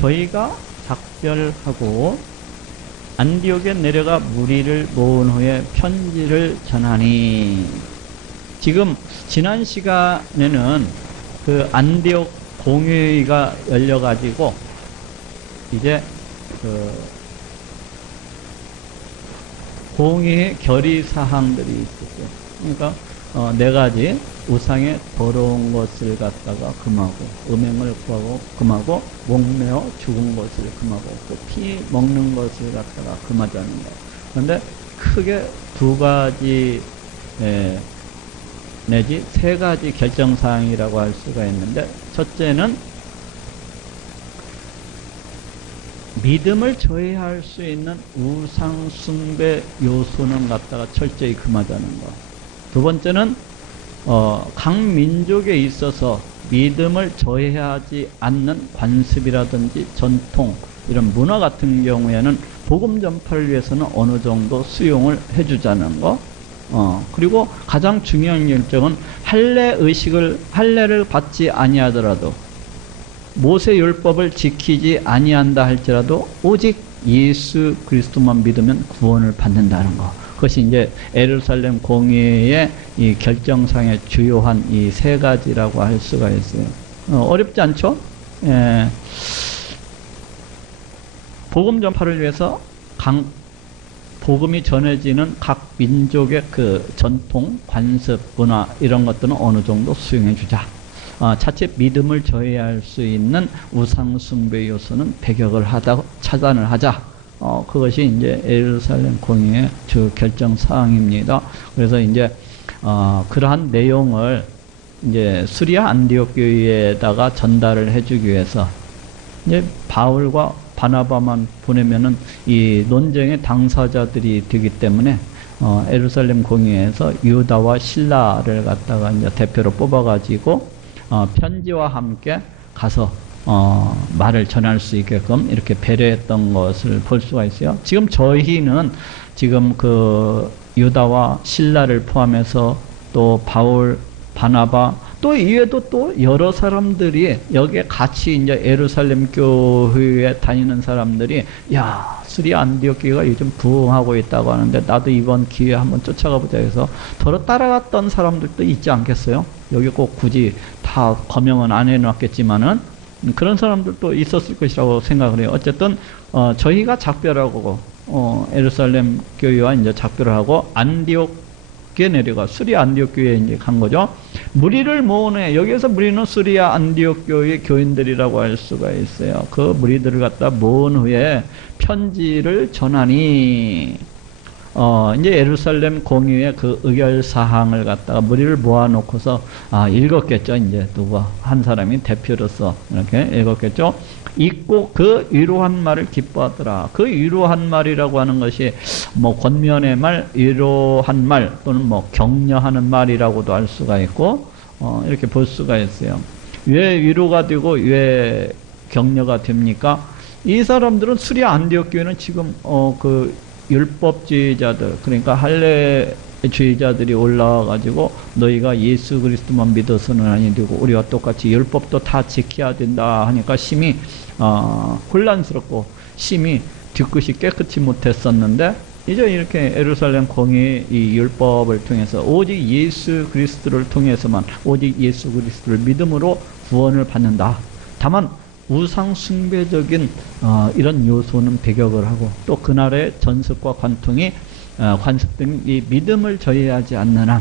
저희가 작별하고 안디옥에 내려가 무리를 모은 후에 편지를 전하니. 지금 지난 시간에는 그 안디옥 공회의가 열려가지고 이제 그 공의의 결의사항들이 있었어요. 그러니까 네 가지. 우상의 더러운 것을 갖다가 금하고, 음행을 구하고 금하고, 목매어 죽은 것을 금하고, 또 피 먹는 것을 갖다가 금하자는 거예요. 그런데 크게 두 가지 내지 세 가지 결정사항이라고 할 수가 있는데, 첫째는 믿음을 저해할 수 있는 우상 숭배 요소는 갖다가 철저히 금하자는 거. 두 번째는 각 민족에 있어서 믿음을 저해하지 않는 관습이라든지 전통, 이런 문화 같은 경우에는 복음 전파를 위해서는 어느 정도 수용을 해주자는 거. 그리고 가장 중요한 결정은 할례를 받지 아니하더라도, 모세 율법을 지키지 아니한다 할지라도 오직 예수 그리스도만 믿으면 구원을 받는다는 거. 그것이 이제 예루살렘 공회의 이 결정상의 주요한 이 세 가지라고 할 수가 있어요. 어렵지 않죠? 예. 복음 전파를 위해서 복음이 전해지는 각 민족의 그 전통, 관습, 문화 이런 것들은 어느 정도 수용해 주자. 자칫 믿음을 저해할 수 있는 우상 숭배 요소는 배격을 하다, 차단을 하자. 그것이 이제 예루살렘 공의의 주 결정 사항입니다. 그래서 이제 그러한 내용을 이제 수리아 안디옥 교회에다가 전달을 해주기 위해서 이제 바울과 바나바만 보내면은 이 논쟁의 당사자들이 되기 때문에 예루살렘 공의회에서 유다와 실라를 갖다가 이제 대표로 뽑아가지고 편지와 함께 가서 말을 전할 수 있게끔 이렇게 배려했던 것을 볼 수가 있어요. 지금 저희는 지금 그 유다와 실라를 포함해서 또 바울, 바나바, 또 이외에도 또 여러 사람들이 여기에 같이 이제 예루살렘 교회에 다니는 사람들이, 야, 수리아 안디옥 교회가 요즘 부흥하고 있다고 하는데 나도 이번 기회에 한번 쫓아가 보자 해서 더러 따라갔던 사람들도 있지 않겠어요? 여기 꼭 굳이 다 거명은 안 해놨겠지만은 그런 사람들도 있었을 것이라고 생각을 해요. 어쨌든 저희가 작별하고 예루살렘 교회와 이제 작별을 하고 안디옥에 내려가 수리아 안디옥 교회에 이제 간 거죠. 무리를 모으네. 여기에서 무리는 수리아 안디옥 교회의 교인들이라고 할 수가 있어요. 그 무리들을 갖다 모은 후에 편지를 전하니. 이제 예루살렘 공의회 그 의결 사항을 갖다가 무리를 모아놓고서 읽었겠죠. 이제 누가 한 사람이 대표로서 이렇게 읽었겠죠. 읽고 그 위로한 말을 기뻐하더라. 그 위로한 말이라고 하는 것이 뭐 권면의 말, 위로한 말 또는 뭐 격려하는 말이라고도 할 수가 있고 이렇게 볼 수가 있어요. 왜 위로가 되고 왜 격려가 됩니까? 이 사람들은 수리아 안디옥 교회는 지금 그 율법주의자들, 그러니까 할례주의자들이 올라와가지고 너희가 예수 그리스도만 믿어서는 아니 되고 우리와 똑같이 율법도 다 지켜야 된다 하니까 심히 혼란스럽고 심히 뒤끝이 깨끗이 못했었는데, 이제 이렇게 예루살렘 공의의 이 율법을 통해서 오직 예수 그리스도를 통해서만, 오직 예수 그리스도를 믿음으로 구원을 받는다. 다만 우상 숭배적인 이런 요소는 배격을 하고, 또 그날의 전습과 관통이 관습 등 이 믿음을 저해하지 않는 한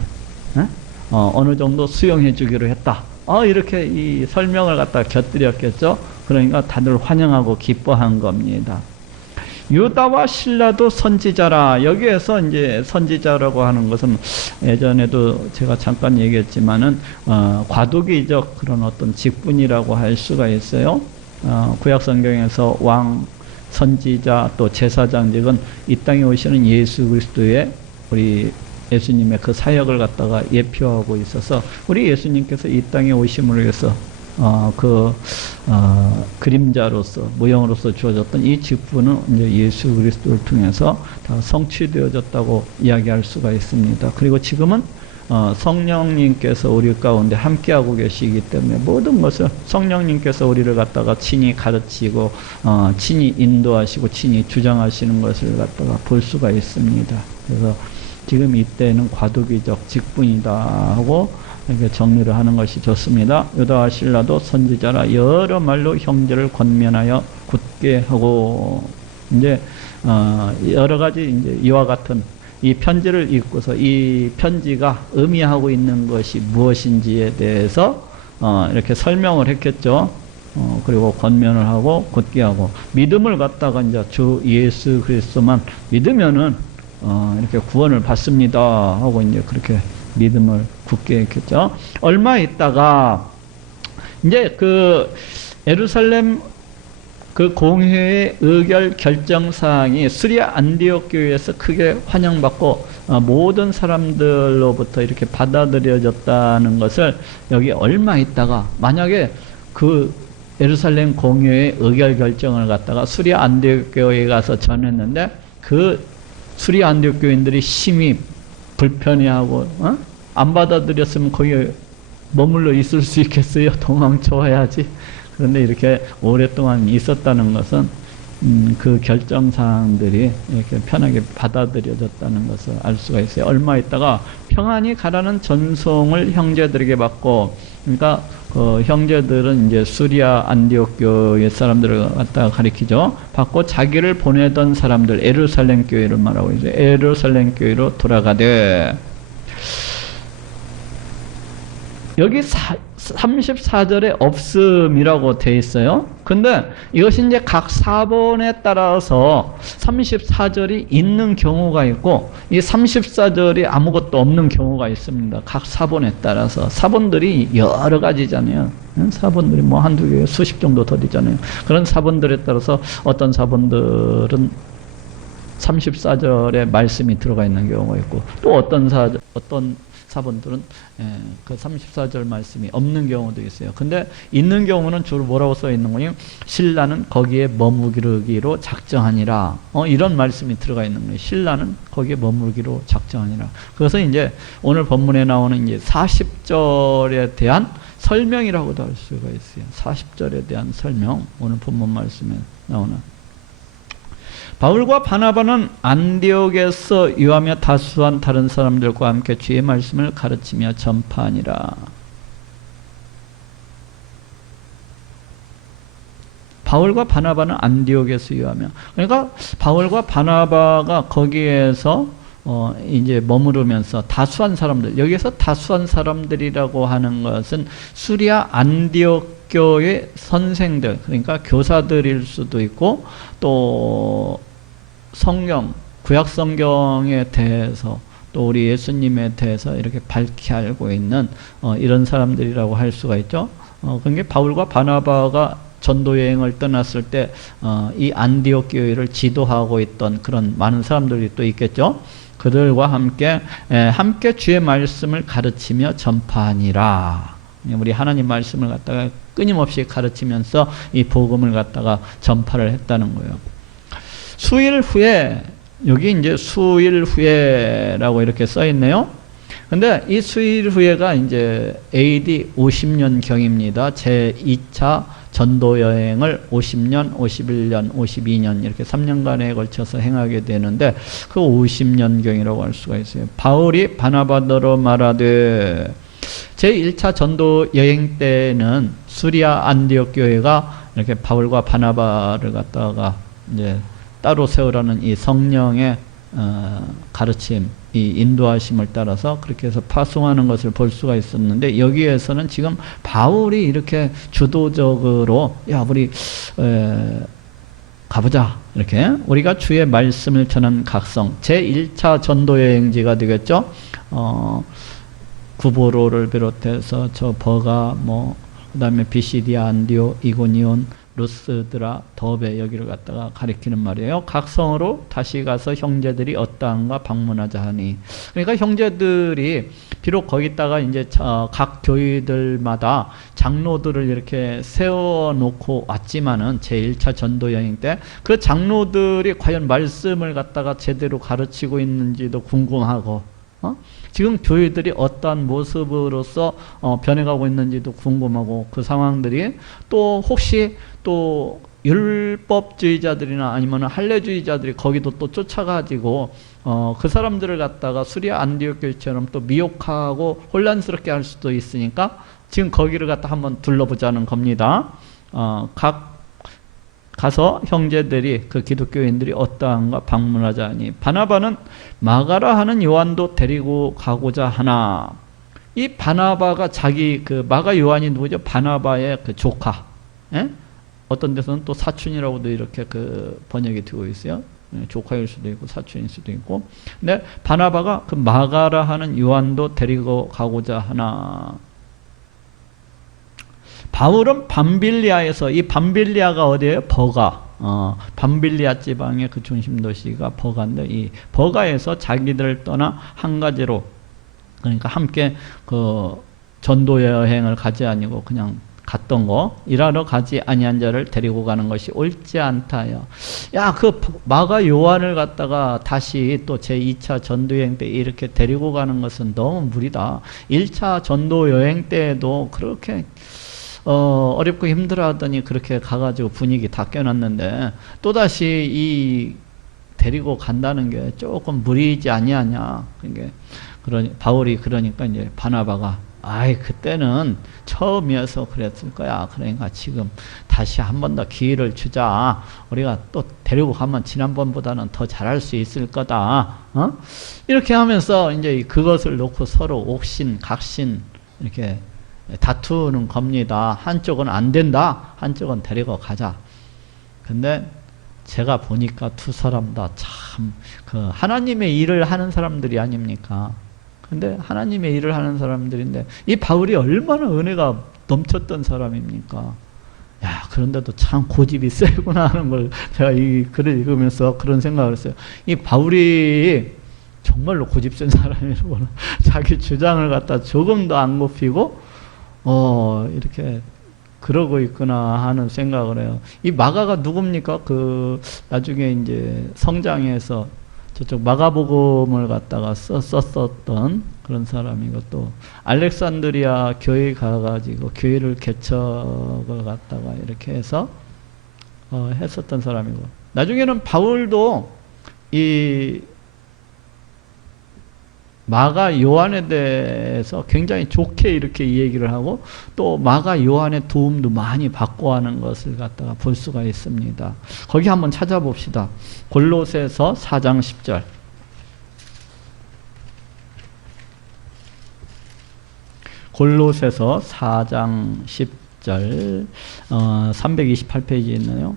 어느 정도 수용해 주기로 했다. 이렇게 이 설명을 갖다 곁들였겠죠. 그러니까 다들 환영하고 기뻐한 겁니다. 유다와 실라도 선지자라. 여기에서 이제 선지자라고 하는 것은 예전에도 제가 잠깐 얘기했지만은 과도기적 그런 어떤 직분이라고 할 수가 있어요. 구약 성경에서 왕, 선지자, 또 제사장직은 이 땅에 오시는 예수 그리스도의 우리 예수님의 그 사역을 갖다가 예표하고 있어서 우리 예수님께서 이 땅에 오심을 위해서 그림자로서 모형으로서 주어졌던 이 직분은 이제 예수 그리스도를 통해서 다 성취되어졌다고 이야기할 수가 있습니다. 그리고 지금은 성령님께서 우리 가운데 함께하고 계시기 때문에 모든 것을 성령님께서 우리를 갖다가 친히 가르치고 친히 인도하시고 친히 주장하시는 것을 갖다가 볼 수가 있습니다. 그래서 지금 이때는 과도기적 직분이다 하고 이렇게 정리를 하는 것이 좋습니다. 유다와 실라도 선지자라 여러 말로 형제를 권면하여 굳게 하고, 이제 여러 가지 이제 이와 같은 이 편지를 읽고서 이 편지가 의미하고 있는 것이 무엇인지에 대해서 이렇게 설명을 했겠죠. 그리고 권면을 하고 굳게 하고, 믿음을 갖다가 이제 주 예수 그리스도만 믿으면은 이렇게 구원을 받습니다 하고 이제 그렇게 믿음을 굳게 했겠죠. 얼마 있다가 이제 그 예루살렘 그 공회의 의결 결정사항이 수리아 안디옥 교회에서 크게 환영받고 모든 사람들로부터 이렇게 받아들여졌다는 것을 여기 얼마 있다가, 만약에 그 예루살렘 공회의 의결 결정을 갖다가 수리아 안디옥 교회에 가서 전했는데 그 수리아 안디옥 교인들이 심히 불편해하고 안 받아들였으면 거기에 머물러 있을 수 있겠어요? 도망쳐 와야지. 그런데 이렇게 오랫동안 있었다는 것은 그 결정사항들이 이렇게 편하게 받아들여졌다는 것을 알 수가 있어요. 얼마 있다가 평안히 가라는 전송을 형제들에게 받고, 그러니까 그 형제들은 이제 수리아 안디옥 교회 사람들을 갖다가 가리키죠. 받고 자기를 보내던 사람들, 예루살렘 교회를 말하고 있어요. 예루살렘 교회로 돌아가되, 여기 34절에 없음이라고 되어 있어요. 근데 이것이 이제 각 사본에 따라서 34절이 있는 경우가 있고 이 34절이 아무것도 없는 경우가 있습니다. 각 사본에 따라서. 사본들이 여러 가지잖아요. 사본들이 뭐 한두 개, 수십 정도 더 되잖아요. 그런 사본들에 따라서 어떤 사본들은 34절에 말씀이 들어가 있는 경우가 있고, 또 어떤 사본들은 그 34절 말씀이 없는 경우도 있어요. 근데 있는 경우는 주로 뭐라고 써 있는 거예요? 신라는 거기에 머무르기로 작정하니라. 이런 말씀이 들어가 있는 거예요. 신라는 거기에 머무르기로 작정하니라. 그래서 이제 오늘 본문에 나오는 이제 40절에 대한 설명이라고도 할 수가 있어요. 40절에 대한 설명. 오늘 본문 말씀에 나오는. 바울과 바나바는 안디옥에서 유하며 다수한 다른 사람들과 함께 주의 말씀을 가르치며 전파하니라. 바울과 바나바는 안디옥에서 유하며, 그러니까 바울과 바나바가 거기에서 이제 머무르면서 다수한 사람들, 여기서 다수한 사람들이라고 하는 것은 수리아 안디옥 교의 선생들, 그러니까 교사들일 수도 있고, 또 성경, 구약 성경에 대해서, 또 우리 예수님에 대해서 이렇게 밝히 알고 있는 이런 사람들이라고 할 수가 있죠. 그게 바울과 바나바가 전도 여행을 떠났을 때 이 안디옥 교회를 지도하고 있던 그런 많은 사람들이 또 있겠죠. 그들과 함께 주의 말씀을 가르치며 전파하니라. 우리 하나님 말씀을 갖다가 끊임없이 가르치면서 이 복음을 갖다가 전파를 했다는 거예요. 수일 후에, 여기 이제 수일 후에라고 이렇게 써 있네요. 근데 이 수일 후에가 이제 AD 50년 경입니다. 제 2차 전도 여행을 50년, 51년, 52년 이렇게 3년간에 걸쳐서 행하게 되는데 그 50년 경이라고 할 수가 있어요. 바울이 바나바더러 말하되, 제 1차 전도 여행 때는 수리아 안디옥 교회가 이렇게 바울과 바나바를 갖다가 이제 따로 세우라는 이 성령의 가르침, 이 인도하심을 따라서 그렇게 해서 파송하는 것을 볼 수가 있었는데, 여기에서는 지금 바울이 이렇게 주도적으로 야 우리 가보자, 이렇게 우리가 주의 말씀을 전한 각성, 제1차 전도 여행지가 되겠죠. 구보로를 비롯해서 저 버가, 그 다음에 비시디아, 안디오, 이고니온, 루스드라, 더베, 여기를 갖다가 가리키는 말이에요. 각성으로 다시 가서 형제들이 어떠한가 방문하자 하니. 그러니까 형제들이 비록 거기다가 이제 각 교회들마다 장로들을 이렇게 세워놓고 왔지만은 제1차 전도 여행 때 그 장로들이 과연 말씀을 갖다가 제대로 가르치고 있는지도 궁금하고, 지금 교회들이 어떠한 모습으로서 변해가고 있는지도 궁금하고, 그 상황들이 또 혹시 또 율법주의자들이나 아니면 할례주의자들이 거기도 또 쫓아가지고 그 사람들을 갖다가 수리아 안디옥 교회처럼 또 미혹하고 혼란스럽게 할 수도 있으니까 지금 거기를 갖다 한번 둘러보자는 겁니다. 가서 형제들이, 그 기독교인들이 어떠한가 방문하자니, 바나바는 마가라 하는 요한도 데리고 가고자 하나. 이 바나바가 자기, 그 마가 요한이 누구죠? 바나바의 그 조카. 예? 어떤 데서는 또 사촌이라고도 이렇게 그 번역이 되고 있어요. 조카일 수도 있고 사촌일 수도 있고. 근데 바나바가 그 마가라 하는 요한도 데리고 가고자 하나. 바울은 밤빌리아에서, 이 밤빌리아가 어디예요? 버가. 밤빌리아 지방의 그 중심 도시가 버가인데, 이 버가에서 자기들을 떠나 한 가지로, 그러니까 함께 그 전도 여행을 가지 아니고 그냥 갔던 거, 일하러 가지 아니한 자를 데리고 가는 것이 옳지 않다요. 야, 그 마가 요한을 갖다가 다시 또 제2차 전도 여행 때 이렇게 데리고 가는 것은 너무 무리다. 1차 전도 여행 때에도 그렇게 어렵고 힘들어하더니 그렇게 가가지고 분위기 다 깨놨는데, 또다시 이 데리고 간다는 게 조금 무리지 아니하냐. 그러니 바울이, 그러니까 이제 바나바가, 아이 그때는 처음이어서 그랬을 거야. 그러니까 지금 다시 한 번 더 기회를 주자. 우리가 또 데리고 가면 지난번보다는 더 잘할 수 있을 거다. 이렇게 하면서 이제 그것을 놓고 서로 옥신, 각신 이렇게 다투는 겁니다. 한쪽은 안 된다, 한쪽은 데리고 가자. 근데 제가 보니까 두 사람 다 참 그 하나님의 일을 하는 사람들이 아닙니까? 근데 하나님의 일을 하는 사람들인데, 이 바울이 얼마나 은혜가 넘쳤던 사람입니까? 야, 그런데도 참 고집이 세구나 하는 걸 제가 이 글을 읽으면서 그런 생각을 했어요. 이 바울이 정말로 고집 센 사람이구나. 자기 주장을 갖다 조금도 안 굽히고 이렇게 그러고 있구나 하는 생각을 해요. 이 마가가 누굽니까? 그 나중에 이제 성장해서 저쪽 마가복음을 갖다가 썼었던 그런 사람이고, 또 알렉산드리아 교회 가가지고 교회를 개척을 갖다가 이렇게 해서 했었던 사람이고, 나중에는 바울도 이 마가 요한에 대해서 굉장히 좋게 이렇게 이 얘기를 하고, 또 마가 요한의 도움도 많이 받고 하는 것을 갖다가 볼 수가 있습니다. 거기 한번 찾아봅시다. 골로새서 4장 10절. 골로새서 4장 10절, 328페이지에 있네요.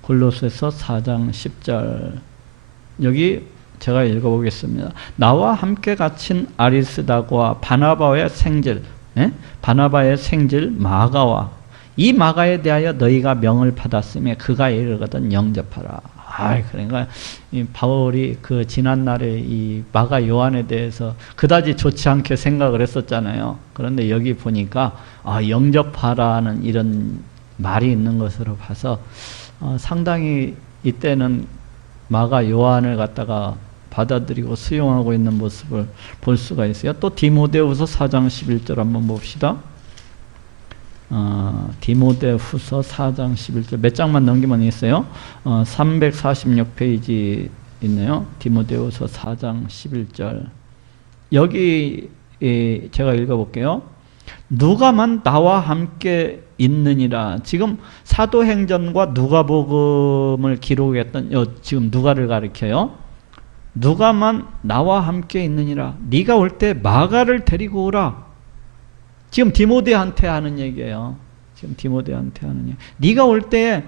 골로새서 4장 10절. 여기 제가 읽어보겠습니다. 나와 함께 갇힌 아리스다고와 바나바의 생질, 바나바의 생질 마가와, 이 마가에 대하여 너희가 명을 받았으며 그가 이르거든 영접하라. 그러니까 이 바울이 그 지난날에 이 마가 요한에 대해서 그다지 좋지 않게 생각을 했었잖아요. 그런데 여기 보니까 영접하라는 이런 말이 있는 것으로 봐서 상당히 이때는 마가 요한을 갖다가 받아들이고 수용하고 있는 모습을 볼 수가 있어요. 또 디모데후서 4장 11절 한번 봅시다. 디모데후서 4장 11절 몇 장만 넘기면 있어요. 346페이지 있네요. 디모데후서 4장 11절. 여기 제가 읽어볼게요. 누가만 나와 함께 있느니라. 지금 사도행전과 누가복음을 기록했던 지금 누가를 가리켜요. 누가만 나와 함께 있느니라. 네가 올 때 마가를 데리고 오라. 지금 디모데한테 하는 얘기예요. 지금 디모데한테 하는 얘기. 네가 올 때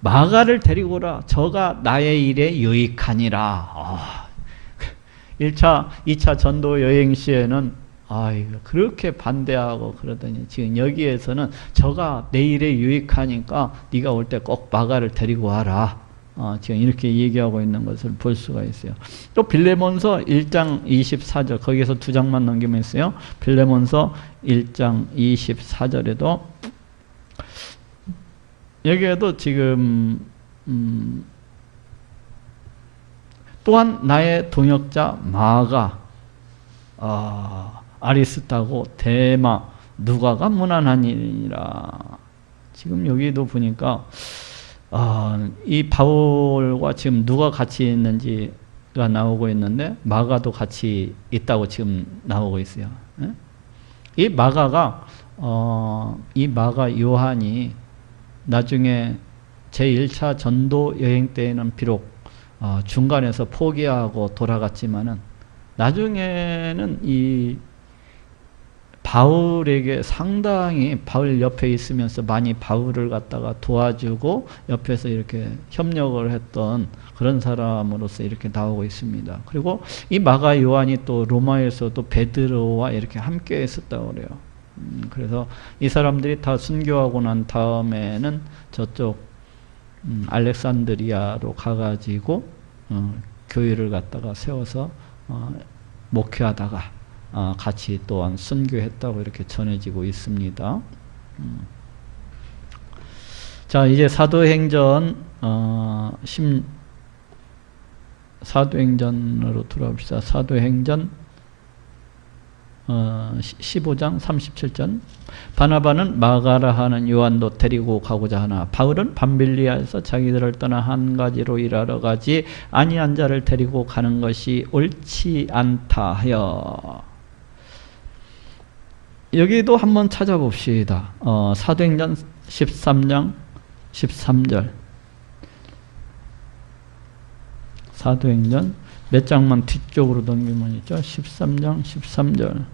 마가를 데리고 오라. 저가 나의 일에 유익하니라. 1차, 2차 전도 여행 시에는 그렇게 반대하고 그러더니 지금 여기에서는 저가 내 일에 유익하니까 네가 올 때 꼭 마가를 데리고 와라. 지금 이렇게 얘기하고 있는 것을 볼 수가 있어요. 또 빌레몬서 1장 24절 거기에서 두 장만 넘기면 있어요. 빌레몬서 1장 24절에도 여기에도 지금 또한 나의 동역자 마가 아리스타고 대마 누가가 무난하니라. 지금 여기도 보니까 이 바울과 지금 누가 같이 있는지가 나오고 있는데 마가도 같이 있다고 지금 나오고 있어요. 이 마가가 이 마가 요한이 나중에 제1차 전도 여행 때에는 비록 중간에서 포기하고 돌아갔지만은 나중에는 이 바울에게 상당히 바울 옆에 있으면서 많이 바울을 갖다가 도와주고 옆에서 이렇게 협력을 했던 그런 사람으로서 이렇게 나오고 있습니다. 그리고 이 마가 요한이 또 로마에서도 베드로와 이렇게 함께 있었다고 그래요. 그래서 이 사람들이 다 순교하고 난 다음에는 저쪽 알렉산드리아로 가가지고 교회를 갖다가 세워서 목회하다가 같이 또한 순교했다고 이렇게 전해지고 있습니다. 자, 이제 사도행전 사도행전으로 돌아옵시다. 사도행전 15장 37절. 바나바는 마가라 하는 요한도 데리고 가고자 하나 바울은 밤빌리아에서 자기들을 떠나 한 가지로 일하러 가지 아니한 자를 데리고 가는 것이 옳지 않다 하여. 여기도 한번 찾아봅시다. 사도행전 13장 13절. 사도행전 몇 장만 뒤쪽으로 넘기면 있죠. 13장 13절.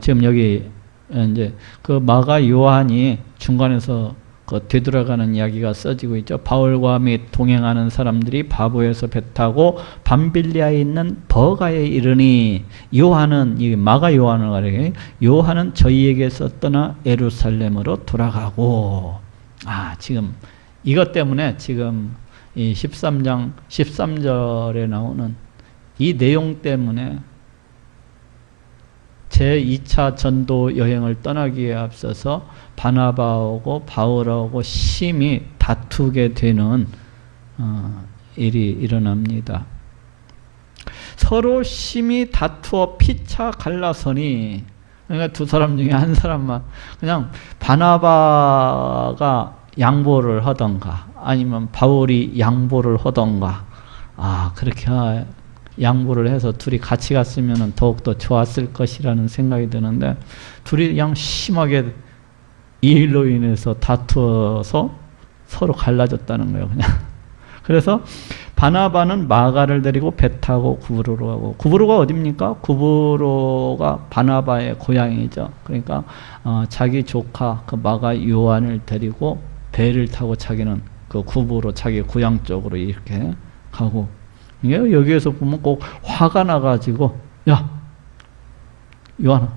지금 여기 이제 그 마가 요한이 중간에서 그 되돌아가는 이야기가 써지고 있죠. 바울과 및 동행하는 사람들이 바보에서 배 타고 밤빌리아에 있는 버가에 이르니 요한은 이 마가 요한을 가리켜 요한은 저희에게서 떠나 예루살렘으로 돌아가고. 지금 이것 때문에 지금 이 13장 13절에 나오는 이 내용 때문에 제2차 전도 여행을 떠나기에 앞서서 바나바하고 바울하고 심히 다투게 되는 일이 일어납니다. 서로 심히 다투어 피차 갈라서니, 그러니까 두 사람 중에 한 사람만 그냥 바나바가 양보를 하던가 아니면 바울이 양보를 하던가 그렇게 양보를 해서 둘이 같이 갔으면 더욱더 좋았을 것이라는 생각이 드는데 둘이 그냥 심하게 이 일로 인해서 다투어서 서로 갈라졌다는 거예요. 그냥. 그래서 바나바는 마가를 데리고 배 타고 구브로로 가고. 구브로가 어딥니까? 구브로가 바나바의 고향이죠. 그러니까 자기 조카 그 마가 요한을 데리고 배를 타고 자기는 그 구브로 자기 고향 쪽으로 이렇게 가고. 여기에서 보면 꼭 화가 나가지고 야 요한아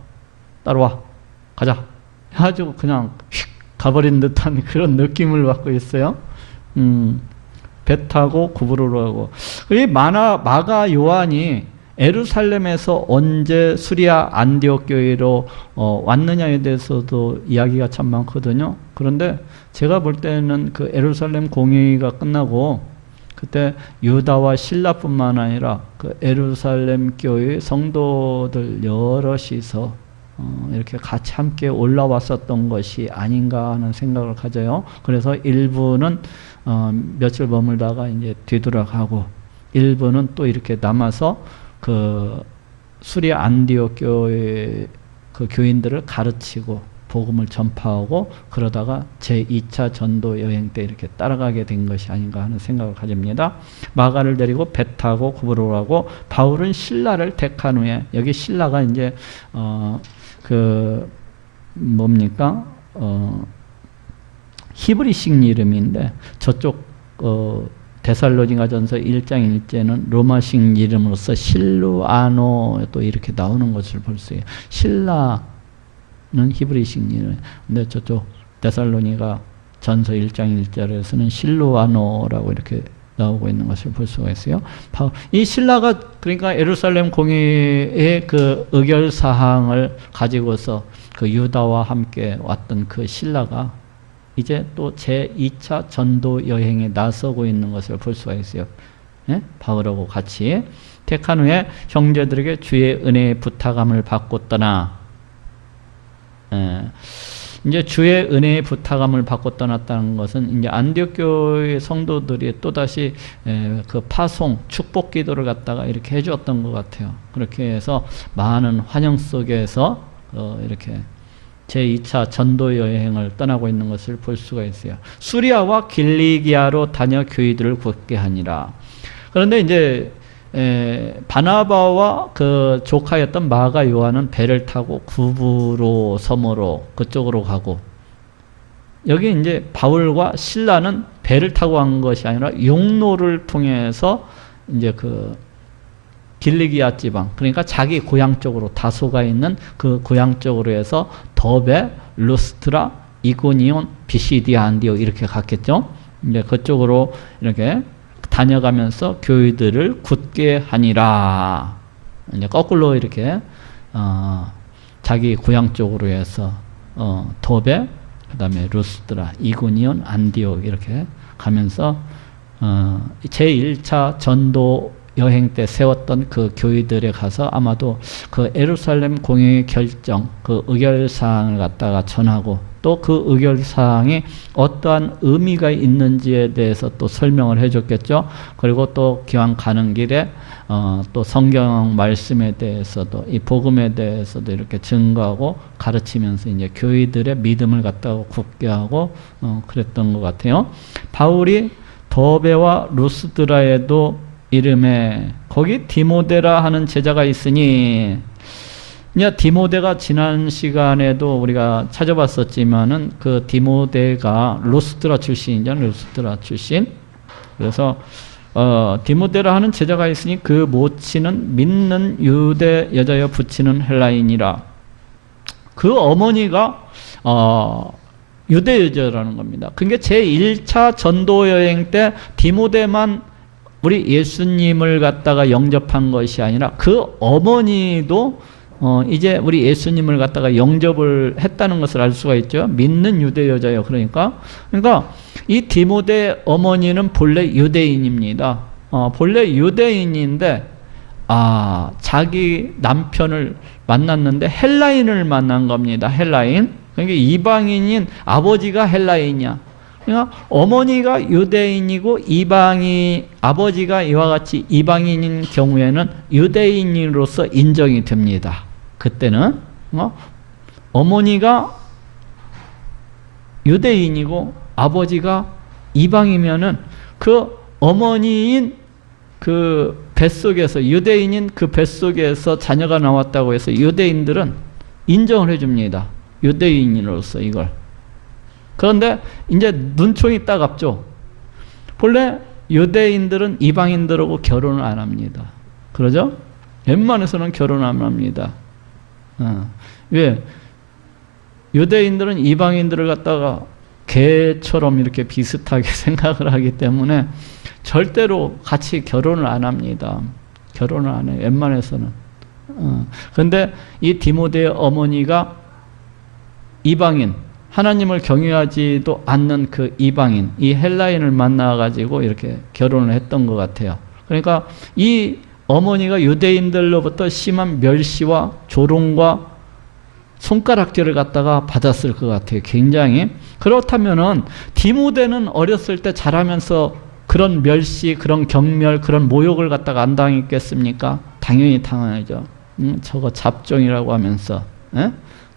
따라와 가자 해가지고 그냥 휙 가버린 듯한 그런 느낌을 받고 있어요. 배 타고 구브로로 가고. 이 마가 요한이 예루살렘에서 언제 수리아 안디옥 교회로 왔느냐에 대해서도 이야기가 참 많거든요. 그런데 제가 볼 때는 그 예루살렘 공의가 끝나고 그때 유다와 신라뿐만 아니라 그 예루살렘 교회 성도들 여럿이서 이렇게 같이 함께 올라왔었던 것이 아닌가 하는 생각을 가져요. 그래서 일부는 며칠 머물다가 이제 뒤돌아가고 일부는 또 이렇게 남아서 그 수리아 안디옥 교회 그 교인들을 가르치고 복음을 전파하고 그러다가 제2차 전도 여행 때 이렇게 따라가게 된 것이 아닌가 하는 생각을 가집니다. 마가를 데리고 배 타고 구브로로 가고 바울은 신라를 택한 후에 여기 신라가 이제 그 뭡니까? 히브리식 이름인데 저쪽 데살로니가전서 1장 1제는 로마식 이름으로서 실루아노 또 이렇게 나오는 것을 볼 수 있어요. 신라는 히브리식 이름. 근데 저쪽 데살로니가 전서 1장 1절에서는 실루아노라고 이렇게 나오고 있는 것을 볼 수가 있어요. 이 신라가 그러니까 예루살렘 공의의 그 의결사항을 가지고서 그 유다와 함께 왔던 그 신라가 이제 또 제2차 전도 여행에 나서고 있는 것을 볼 수가 있어요. 예? 바울하고 같이 택한 후에 형제들에게 주의 은혜의 부탁함을 받고 떠나. 예. 이제 주의 은혜의 부탁함을 받고 떠났다는 것은 이제 안디옥 교회 성도들이 또다시 그 파송, 축복 기도를 갖다가 이렇게 해주었던 것 같아요. 그렇게 해서 많은 환영 속에서 이렇게 제2차 전도 여행을 떠나고 있는 것을 볼 수가 있어요. 수리아와 길리기아로 다녀 교회들을 굳게 하니라. 그런데 이제 바나바와 그 조카였던 마가 요한은 배를 타고 구브로 섬으로 그쪽으로 가고, 여기 이제 바울과 실라는 배를 타고 간 것이 아니라 용로를 통해서 이제 그 길리기아 지방, 그러니까 자기 고향 쪽으로, 다소가 있는 그 고향 쪽으로 해서 더베, 루스트라, 이고니온, 비시디아, 안디옥 이렇게 갔겠죠. 이제 그쪽으로 이렇게 다녀가면서 교회들을 굳게 하니라. 이제 거꾸로 이렇게 자기 고향 쪽으로 해서 도베, 그다음에 루스드라, 이고니온, 안디옥 이렇게 가면서 제1차 전도 여행 때 세웠던 그 교회들에 가서 아마도 그 예루살렘 공회의 결정, 그 의결사항을 갖다가 전하고, 또 그 의결사항이 어떠한 의미가 있는지에 대해서 또 설명을 해줬겠죠. 그리고 또 기왕 가는 길에 또 성경 말씀에 대해서도, 이 복음에 대해서도 이렇게 증거하고 가르치면서 이제 교회들의 믿음을 갖다가 굳게 하고 그랬던 것 같아요. 바울이 더베와 루스드라에도 이름에 거기 디모데라 하는 제자가 있으니, 이제 디모데가 지난 시간에도 우리가 찾아봤었지만은 그 디모데가 루스드라 출신이잖아요. 루스드라 출신. 그래서 디모데라 하는 제자가 있으니 그 모친은 믿는 유대 여자여 부친은 헬라인이라. 그 어머니가 유대 여자라는 겁니다. 그게 제1차 전도 여행 때 디모데만 우리 예수님을 갖다가 영접한 것이 아니라 그 어머니도 이제 우리 예수님을 갖다가 영접을 했다는 것을 알 수가 있죠. 믿는 유대 여자예요. 그러니까 이 디모데 어머니는 본래 유대인입니다. 본래 유대인인데 자기 남편을 만났는데 헬라인을 만난 겁니다. 헬라인. 그러니까 이방인인 아버지가 헬라인이야. 그러니까 어머니가 유대인이고 아버지가 이와 같이 이방인인 경우에는 유대인으로서 인정이 됩니다. 그때는 어머니가 유대인이고 아버지가 이방이면은 그 어머니인 그 뱃속에서, 유대인인 그 뱃속에서 자녀가 나왔다고 해서 유대인들은 인정을 해줍니다. 유대인으로서 이걸. 그런데 이제 눈총이 따갑죠. 본래 유대인들은 이방인들하고 결혼을 안 합니다. 그러죠? 웬만해서는 결혼 안 합니다. 왜? 유대인들은 이방인들을 갖다가 개처럼 이렇게 비슷하게 생각을 하기 때문에 절대로 같이 결혼을 안 합니다. 결혼을 안 해요. 웬만해서는. 그런데 이 디모데의 어머니가 이방인, 하나님을 경외하지도 않는 그 이방인, 이 헬라인을 만나가지고 이렇게 결혼을 했던 것 같아요. 그러니까 이 어머니가 유대인들로부터 심한 멸시와 조롱과 손가락질을 갖다가 받았을 것 같아요. 굉장히. 그렇다면은 디모데는 어렸을 때 자라면서 그런 멸시, 그런 경멸, 그런 모욕을 갖다가 안 당했겠습니까? 당연히 당하죠. 저거 잡종이라고 하면서,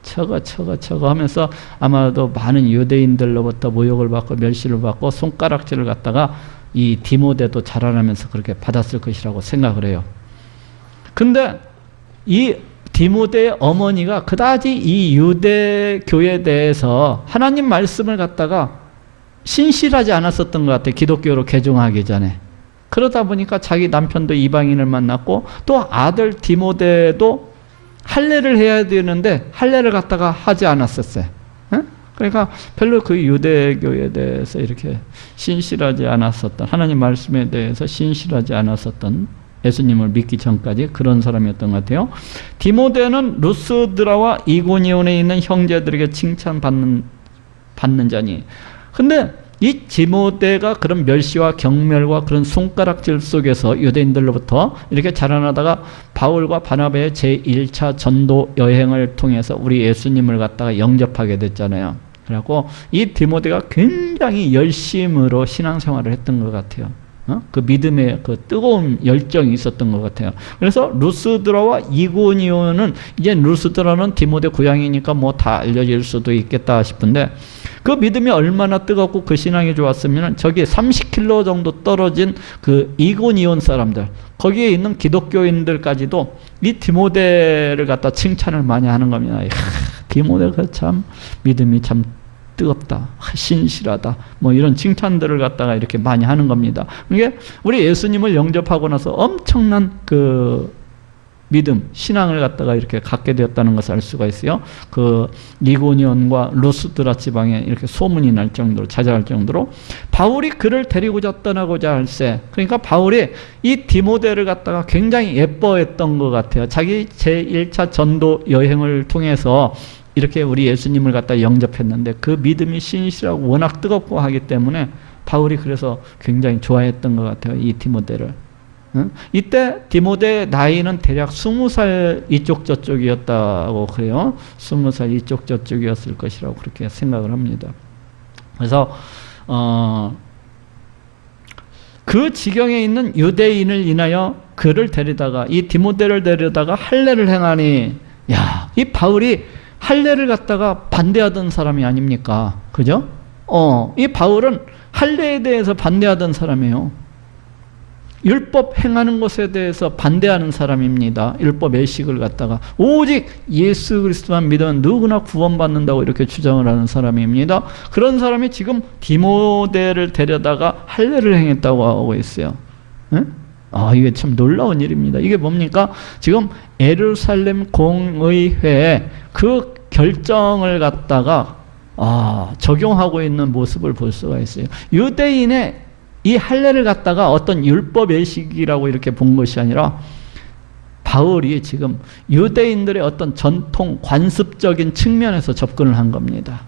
저거 하면서 아마도 많은 유대인들로부터 모욕을 받고 멸시를 받고 손가락질을 갖다가 이 디모데도 자라나면서 그렇게 받았을 것이라고 생각을 해요. 근데 이 디모데의 어머니가 그다지 이 유대교에 대해서 하나님 말씀을 갖다가 신실하지 않았었던 것 같아요. 기독교로 개종하기 전에. 그러다 보니까 자기 남편도 이방인을 만났고 또 아들 디모데도 할례를 해야 되는데 할례를 갖다가 하지 않았었어요. 그러니까 별로 그 유대교에 대해서 이렇게 신실하지 않았었던, 하나님 말씀에 대해서 신실하지 않았었던, 예수님을 믿기 전까지 그런 사람이었던 것 같아요. 디모데는 루스드라와 이고니온에 있는 형제들에게 칭찬받는 자니. 근데 이 디모데가 그런 멸시와 경멸과 그런 손가락질 속에서 유대인들로부터 이렇게 자라나다가 바울과 바나바의 제1차 전도 여행을 통해서 우리 예수님을 갖다가 영접하게 됐잖아요. 그래갖고 이 디모데가 굉장히 열심으로 신앙생활을 했던 것 같아요. 그 믿음의 그 뜨거운 열정이 있었던 것 같아요. 그래서 루스드라와 이고니온은, 이제 루스드라는 디모데 고향이니까 뭐 다 알려질 수도 있겠다 싶은데, 그 믿음이 얼마나 뜨겁고 그 신앙이 좋았으면 저기 30km 정도 떨어진 그 이고니온 사람들, 거기에 있는 기독교인들까지도 이 디모데를 갖다 칭찬을 많이 하는 겁니다. 디모데가 참 믿음이 참 뜨겁다, 신실하다, 뭐 이런 칭찬들을 갖다가 이렇게 많이 하는 겁니다. 이게 우리 예수님을 영접하고 나서 엄청난 그 믿음, 신앙을 갖다가 이렇게 갖게 되었다는 것을 알 수가 있어요. 그 이고니온과 루스드라 지방에 이렇게 소문이 날 정도로, 자자할 정도로 바울이 그를 데리고자 떠나고자 할세, 그러니까 바울이 이 디모데를 갖다가 굉장히 예뻐했던 것 같아요. 자기 제1차 전도 여행을 통해서 이렇게 우리 예수님을 갖다 영접했는데 그 믿음이 신실하고 워낙 뜨겁고 하기 때문에 바울이 그래서 굉장히 좋아했던 것 같아요, 이 디모데를. 이때 디모데의 나이는 대략 20살 이쪽 저쪽이었다고 그래요. 20살 이쪽 저쪽이었을 것이라고 그렇게 생각을 합니다. 그래서 그 지경에 있는 유대인을 인하여 그를 데리다가, 이 디모데를 데려다가 할례를 행하니, 야, 이 바울이 할례를 갖다가 반대하던 사람이 아닙니까? 그죠? 이 바울은 할례에 대해서 반대하던 사람이에요. 율법 행하는 것에 대해서 반대하는 사람입니다. 율법 외식을 갖다가 오직 예수 그리스도만 믿으면 누구나 구원받는다고 이렇게 주장을 하는 사람입니다. 그런 사람이 지금 디모데를 데려다가 할례를 행했다고 하고 있어요. 응? 이게 참 놀라운 일입니다. 이게 뭡니까? 지금 예루살렘 공의회에 그 결정을 갖다가 적용하고 있는 모습을 볼 수가 있어요. 유대인의 이 할례를 갖다가 어떤 율법 외식이라고 이렇게 본 것이 아니라 바울이 지금 유대인들의 어떤 전통 관습적인 측면에서 접근을 한 겁니다.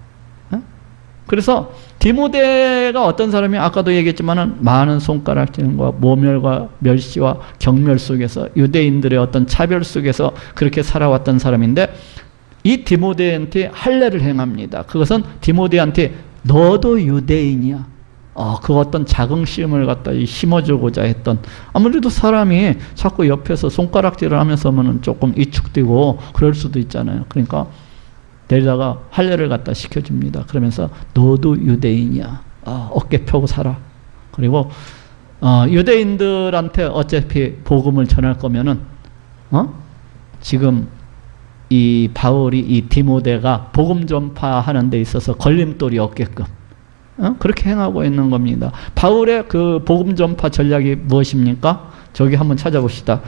그래서 디모데가 어떤 사람이, 아까도 얘기했지만 많은 손가락질과 모멸과 멸시와 경멸 속에서 유대인들의 어떤 차별 속에서 그렇게 살아왔던 사람인데, 이 디모데한테 할례를 행합니다. 그것은 디모데한테 너도 유대인이야, 그 어떤 자긍심을 갖다 심어주고자 했던, 아무래도 사람이 자꾸 옆에서 손가락질을 하면서는 조금 위축되고 그럴 수도 있잖아요. 그러니까 데리다가 할례를 갖다 시켜줍니다. 그러면서 너도 유대인이야, 어깨 펴고 살아. 그리고 유대인들한테 어차피 복음을 전할 거면은 지금 이 바울이, 이 디모데가 복음 전파하는 데 있어서 걸림돌이 없게끔 그렇게 행하고 있는 겁니다. 바울의 그 복음 전파 전략이 무엇입니까? 저기 한번 찾아봅시다.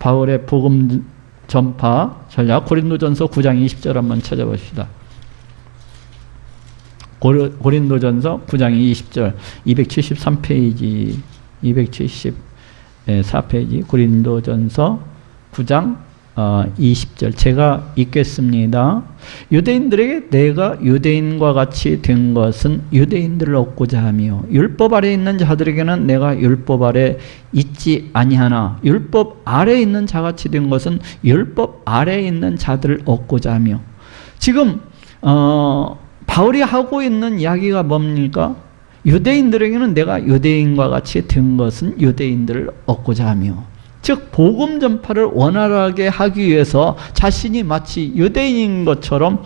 바울의 복음 전파 전략, 고린도전서 9장 20절 한번 찾아봅시다. 고린도전서 9장 20절, 273페이지, 274페이지, 고린도전서 9장 20절 제가 읽겠습니다. 유대인들에게 내가 유대인과 같이 된 것은 유대인들을 얻고자 하며, 율법 아래 있는 자들에게는 내가 율법 아래 있지 아니하나 율법 아래 있는 자같이 된 것은 율법 아래 있는 자들을 얻고자 하며. 지금 바울이 하고 있는 이야기가 뭡니까? 유대인들에게는 내가 유대인과 같이 된 것은 유대인들을 얻고자 하며, 즉 복음 전파를 원활하게 하기 위해서 자신이 마치 유대인인 것처럼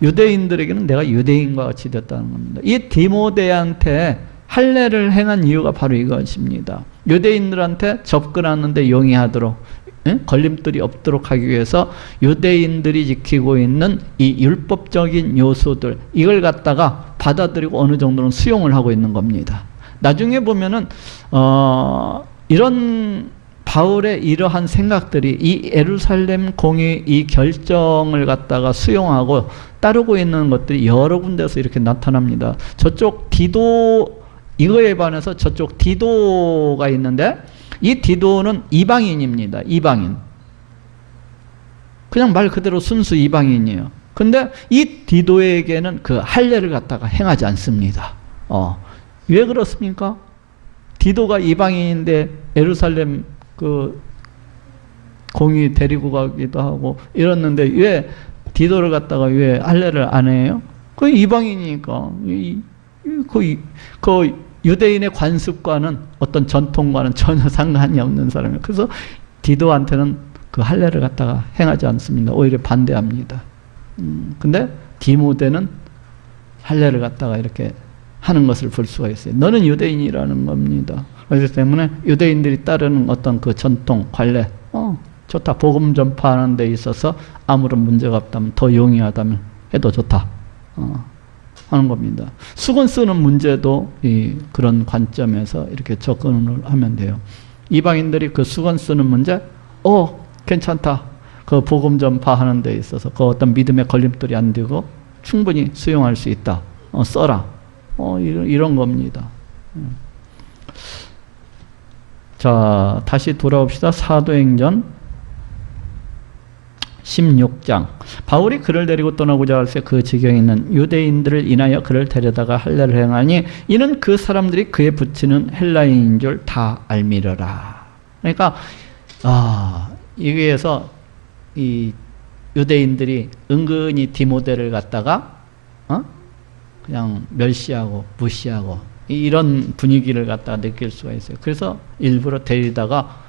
유대인들에게는 내가 유대인과 같이 됐다는 겁니다. 이 디모데한테 할례를 행한 이유가 바로 이것입니다. 유대인들한테 접근하는데 용이하도록, 걸림돌이 없도록 하기 위해서 유대인들이 지키고 있는 이 율법적인 요소들, 이걸 갖다가 받아들이고 어느 정도는 수용을 하고 있는 겁니다. 나중에 보면은 이런 바울의 이러한 생각들이 이 예루살렘 공의 이 결정을 갖다가 수용하고 따르고 있는 것들이 여러 군데서 이렇게 나타납니다. 저쪽 디도, 이거에 반해서 저쪽 디도가 있는데, 이 디도는 이방인입니다. 이방인. 그냥 말 그대로 순수 이방인이에요. 근데 이 디도에게는 그 할례를 갖다가 행하지 않습니다. 왜 그렇습니까? 디도가 이방인인데 예루살렘 그 공의 데리고 가기도 하고 이랬는데 왜 디도를 갖다가 왜 할례를 안 해요? 그 이방인이니까. 그 유대인의 관습과는 어떤 전통과는 전혀 상관이 없는 사람이에요. 그래서 디도한테는 그 할례를 갖다가 행하지 않습니다. 오히려 반대합니다. 근데 디모데는 할례를 갖다가 이렇게 하는 것을 볼 수가 있어요. 너는 유대인이라는 겁니다. 그렇기 때문에 유대인들이 따르는 어떤 그 전통, 관례, 좋다. 복음 전파하는 데 있어서 아무런 문제가 없다면, 더 용이하다면 해도 좋다. 하는 겁니다. 수건 쓰는 문제도 그런 관점에서 이렇게 접근을 하면 돼요. 이방인들이 그 수건 쓰는 문제, 괜찮다. 그 복음 전파하는 데 있어서 그 어떤 믿음의 걸림돌이 안 되고 충분히 수용할 수 있다. 써라. 이런 겁니다. 자, 다시 돌아옵시다. 사도행전 16장. 바울이 그를 데리고 떠나고자 할 때 그 지경에 있는 유대인들을 인하여 그를 데려다가 할례를 행하니 이는 그 사람들이 그에 붙이는 헬라인인 줄 다 알미러라. 그러니까 여기에서 이 유대인들이 은근히 디모데를 갖다가 그냥 멸시하고 무시하고 이런 분위기를 갖다가 느낄 수가 있어요. 그래서 일부러 데리다가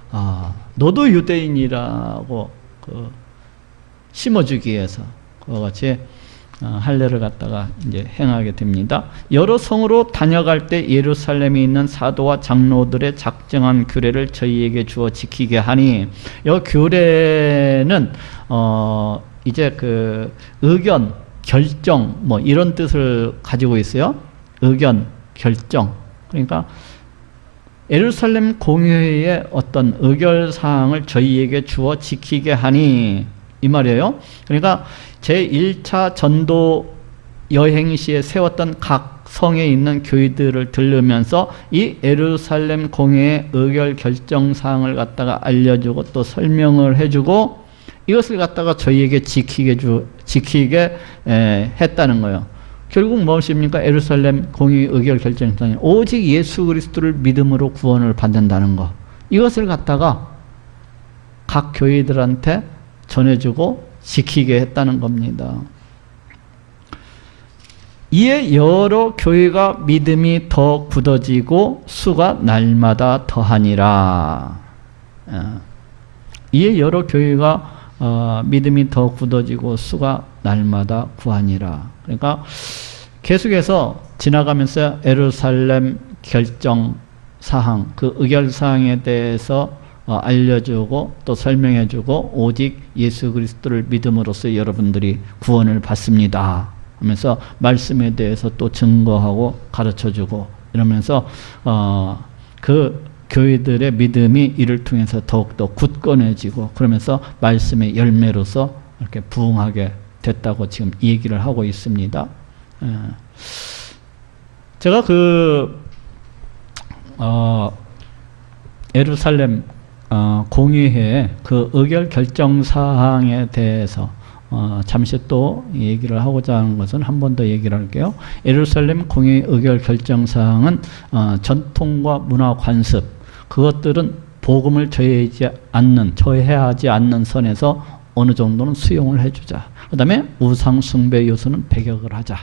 너도 유대인이라고 심어주기 위해서 그와 같이 할례를 갖다가 이제 행하게 됩니다. 여러 성으로 다녀갈 때 예루살렘에 있는 사도와 장로들의 작정한 규례를 저희에게 주어 지키게 하니, 이 규례는 이제 그 의견, 결정 뭐 이런 뜻을 가지고 있어요. 의견, 결정. 그러니까 예루살렘 공회의 어떤 의결사항을 저희에게 주어 지키게 하니 이 말이에요. 그러니까 제1차 전도 여행 시에 세웠던 각 성에 있는 교회들을 들으면서 이 예루살렘 공회의 의결 결정 사항을 갖다가 알려주고 또 설명을 해주고 이것을 갖다가 저희에게 지키게 했다는 거예요. 결국 무엇입니까? 예루살렘 공의 의결 결정 사항이 오직 예수 그리스도를 믿음으로 구원을 받는다는 거. 이것을 갖다가 각 교회들한테 전해주고 지키게 했다는 겁니다. 이에 여러 교회가 믿음이 더 굳어지고 수가 날마다 더하니라. 이에 여러 교회가 믿음이 더 굳어지고 수가 날마다 구하니라. 그러니까 계속해서 지나가면서 예루살렘 결정 사항, 그 의결 사항에 대해서 알려주고 또 설명해주고 오직 예수 그리스도를 믿음으로써 여러분들이 구원을 받습니다 하면서 말씀에 대해서 또 증거하고 가르쳐주고 이러면서 그 교회들의 믿음이 이를 통해서 더욱더 굳건해지고 그러면서 말씀의 열매로서 이렇게 부흥하게 됐다고 지금 얘기를 하고 있습니다. 제가 예루살렘 공의회의 그 의결 결정 사항에 대해서 잠시 또 얘기를 하고자 하는 것은 한 번 더 얘기를 할게요. 예루살렘 공의 의결 결정 사항은 전통과 문화 관습, 그것들은 복음을 저해하지 않는 선에서 어느 정도는 수용을 해주자. 그 다음에 우상 숭배 요소는 배격을 하자.